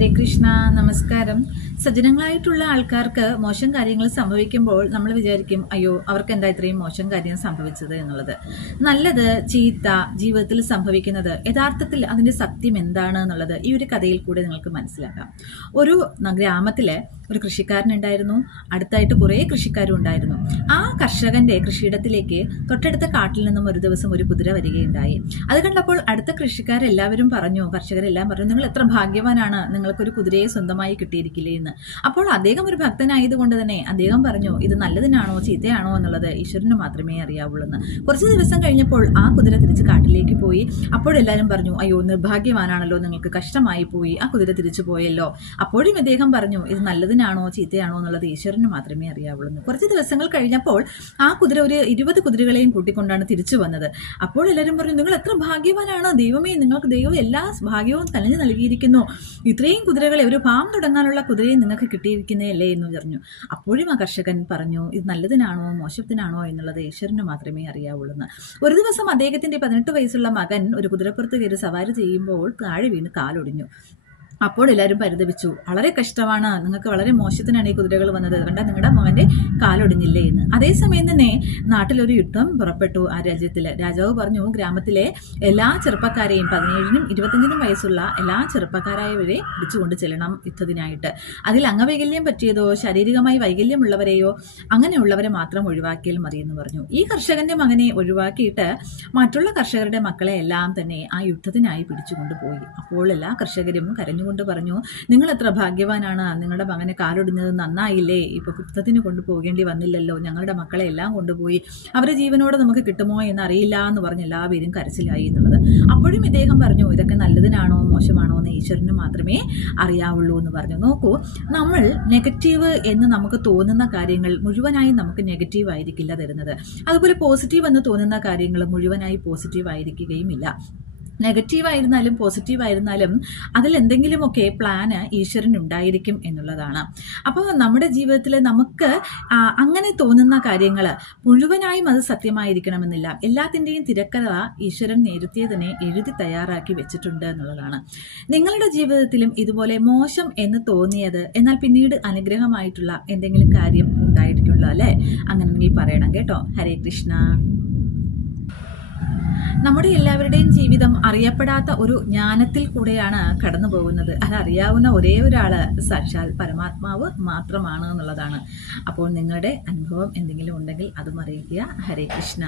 ഹരേ കൃഷ്ണ. നമസ്കാരം. സജ്ജനങ്ങളായിട്ടുള്ള ആൾക്കാർക്ക് മോശം കാര്യങ്ങൾ സംഭവിക്കുമ്പോൾ നമ്മൾ വിചാരിക്കും, അയ്യോ അവർക്ക് എന്താ ഇത്രയും മോശം കാര്യം സംഭവിച്ചത് എന്നുള്ളത്. നല്ലത് ചീത്ത ജീവിതത്തിൽ സംഭവിക്കുന്നത് യഥാർത്ഥത്തിൽ അതിൻ്റെ സത്യം എന്താണ് എന്നുള്ളത് ഈ ഒരു കഥയിൽ കൂടെ നിങ്ങൾക്ക് മനസ്സിലാക്കാം. ഒരു ഗ്രാമത്തിലെ ഒരു കൃഷിക്കാരനുണ്ടായിരുന്നു. അടുത്തായിട്ട് കുറേ കൃഷിക്കാരും ഉണ്ടായിരുന്നു. ആ കർഷകന്റെ കൃഷിയിടത്തിലേക്ക് തൊട്ടടുത്ത കാട്ടിൽ നിന്നും ഒരു ദിവസം ഒരു കുതിര വരികയുണ്ടായി. അത് കണ്ടപ്പോൾ അടുത്ത കർഷകരെല്ലാം പറഞ്ഞു, നിങ്ങൾ എത്ര ഭാഗ്യവാനാണ്, നിങ്ങൾക്കൊരു കുതിരയെ സ്വന്തമായി കിട്ടിയിരിക്കില്ലേ എന്ന്. അപ്പോൾ അദ്ദേഹം ഒരു ഭക്തനായതുകൊണ്ട് തന്നെ അദ്ദേഹം പറഞ്ഞു, ഇത് നല്ലതിനാണോ ചീത്തയാണോ എന്നുള്ളത് ഈശ്വരന് മാത്രമേ അറിയാവുള്ളൂ എന്ന്. കുറച്ച് ദിവസം കഴിഞ്ഞപ്പോൾ ആ കുതിര തിരിച്ച് കാട്ടിലേക്ക് പോയി. അപ്പോഴെല്ലാവരും പറഞ്ഞു, അയ്യോ നിർഭാഗ്യവാനാണല്ലോ, നിങ്ങൾക്ക് കഷ്ടമായി പോയി, ആ കുതിര തിരിച്ചു പോയല്ലോ. അപ്പോഴും ഇദ്ദേഹം പറഞ്ഞു, ഇത് നല്ലതിനാണോ ചീത്തയാണോ എന്നുള്ളത് ഈശ്വരന് മാത്രമേ അറിയാവുള്ളൂ. കുറച്ച് ദിവസങ്ങൾ കഴിഞ്ഞപ്പോൾ ആ കുതിര ഒരു 20 കുതിരകളെയും കൂട്ടിക്കൊണ്ടാണ് തിരിച്ചു വന്നത്. അപ്പോൾ എല്ലാവരും പറഞ്ഞു, നിങ്ങൾ എത്ര ഭാഗ്യവാനാണ്, ദൈവമേ നിങ്ങൾക്ക് ദൈവം എല്ലാ ഭാഗ്യവും തലഞ്ഞു നൽകിയിരിക്കുന്നു, ഇത്രയും കുതിരകളെ, ഒരു ഫാം തുടങ്ങാനുള്ള കുതിരയെ നിങ്ങൾക്ക് കിട്ടിയിരിക്കുന്നതല്ലേ എന്ന് പറഞ്ഞു. അപ്പോഴും ആ കർഷകൻ പറഞ്ഞു, ഇത് നല്ലതിനാണോ മോശത്തിനാണോ എന്നുള്ളത് ഈശ്വരന് മാത്രമേ അറിയാവുള്ളൂ എന്ന്. ഒരു ദിവസം അദ്ദേഹത്തിന്റെ 18 വയസ്സുള്ള മകൻ ഒരു കുതിരപ്പുറത്ത് കയറി സവാരി ചെയ്യുമ്പോൾ താഴെ വീണ് കാലൊടിഞ്ഞു. അപ്പോൾ എല്ലാവരും പരിതപിച്ചു, വളരെ കഷ്ടമാണ്, നിങ്ങൾക്ക് വളരെ മോശത്തിനാണ് ഈ കുതിരകൾ വന്നത്, കണ്ട നിങ്ങളുടെ മകന്റെ കാലൊടിഞ്ഞില്ലേ എന്ന്. അതേസമയം തന്നെ നാട്ടിലൊരു യുദ്ധം പുറപ്പെട്ടു. ആ രാജ്യത്തില് രാജാവ് പറഞ്ഞു, ഗ്രാമത്തിലെ എല്ലാ ചെറുപ്പക്കാരെയും 17നും 25നും വയസ്സുള്ള എല്ലാ ചെറുപ്പക്കാരായവരെ പിടിച്ചുകൊണ്ട് ചെല്ലണം യുദ്ധത്തിനായിട്ട്. അതിൽ അംഗവൈകല്യം പറ്റിയതോ ശാരീരികമായി വൈകല്യമുള്ളവരെയോ അങ്ങനെയുള്ളവരെ മാത്രം ഒഴിവാക്കിയാൽ മതിയെന്ന് പറഞ്ഞു. ഈ കർഷകന്റെ മകനെ ഒഴിവാക്കിയിട്ട് മറ്റുള്ള കർഷകരുടെ മക്കളെ എല്ലാം തന്നെ ആ യുദ്ധത്തിനായി പിടിച്ചുകൊണ്ടുപോയി. അപ്പോൾ എല്ലാ കർഷകരും കരഞ്ഞു കൊണ്ട് പറഞ്ഞു, നിങ്ങൾ എത്ര ഭാഗ്യവാനാണ്, നിങ്ങളുടെ മകനെ കാലൊടിഞ്ഞത് നന്നായില്ലേ, ഇപ്പൊ യുദ്ധത്തിന് കൊണ്ടുപോകേണ്ടി വന്നില്ലല്ലോ, ഞങ്ങളുടെ മക്കളെ എല്ലാം കൊണ്ടുപോയി, അവരെ ജീവനോടെ നമുക്ക് കിട്ടുമോ എന്ന് അറിയില്ല എന്ന് പറഞ്ഞ് എല്ലാവരും കരച്ചിലായി എന്നുള്ളത്. അപ്പോഴും ഇദ്ദേഹം പറഞ്ഞു, ഇതൊക്കെ നല്ലതിനാണോ മോശമാണോ എന്ന് ഈശ്വരന് മാത്രമേ അറിയാവുള്ളൂ എന്ന് പറഞ്ഞു. നോക്കൂ, നമ്മൾ നെഗറ്റീവ് എന്ന് നമുക്ക് തോന്നുന്ന കാര്യങ്ങൾ മുഴുവനായി നമുക്ക് നെഗറ്റീവ് ആയിരിക്കില്ല തരുന്നത്. അതുപോലെ പോസിറ്റീവ് എന്ന് തോന്നുന്ന കാര്യങ്ങൾ മുഴുവനായി പോസിറ്റീവ് ആയിരിക്കുകയും ഇല്ല. നെഗറ്റീവായിരുന്നാലും പോസിറ്റീവായിരുന്നാലും അതിലെന്തെങ്കിലുമൊക്കെ പ്ലാന് ഈശ്വരൻ ഉണ്ടായിരിക്കും എന്നുള്ളതാണ്. അപ്പോൾ നമ്മുടെ ജീവിതത്തിൽ നമുക്ക് അങ്ങനെ തോന്നുന്ന കാര്യങ്ങൾ മുഴുവനായും അത് സത്യമായിരിക്കണമെന്നില്ല. എല്ലാത്തിൻ്റെയും തിരക്കഥ ഈശ്വരൻ നേരത്തെ തന്നെ എഴുതി തയ്യാറാക്കി വെച്ചിട്ടുണ്ട് എന്നുള്ളതാണ്. നിങ്ങളുടെ ജീവിതത്തിലും ഇതുപോലെ മോശം എന്ന് തോന്നിയത് എന്നാൽ പിന്നീട് അനുഗ്രഹമായിട്ടുള്ള എന്തെങ്കിലും കാര്യം ഉണ്ടായിരിക്കുമല്ലോ അല്ലേ? അങ്ങനെയെങ്കിൽ പറയണം കേട്ടോ. ഹരേ കൃഷ്ണ. നമ്മുടെ എല്ലാവരുടെയും ജീവിതം അറിയപ്പെടാത്ത ഒരു ജ്ഞാനത്തിൽ കൂടെയാണ് കടന്നു പോകുന്നത്. അതറിയാവുന്ന ഒരേ ഒരാള് സാക്ഷാൽ പരമാത്മാവ് മാത്രമാണ് എന്നുള്ളതാണ്. അപ്പോൾ നിങ്ങളുടെ അനുഭവം എന്തെങ്കിലും ഉണ്ടെങ്കിൽ അതും അറിയിക്കുക. ഹരേ കൃഷ്ണ.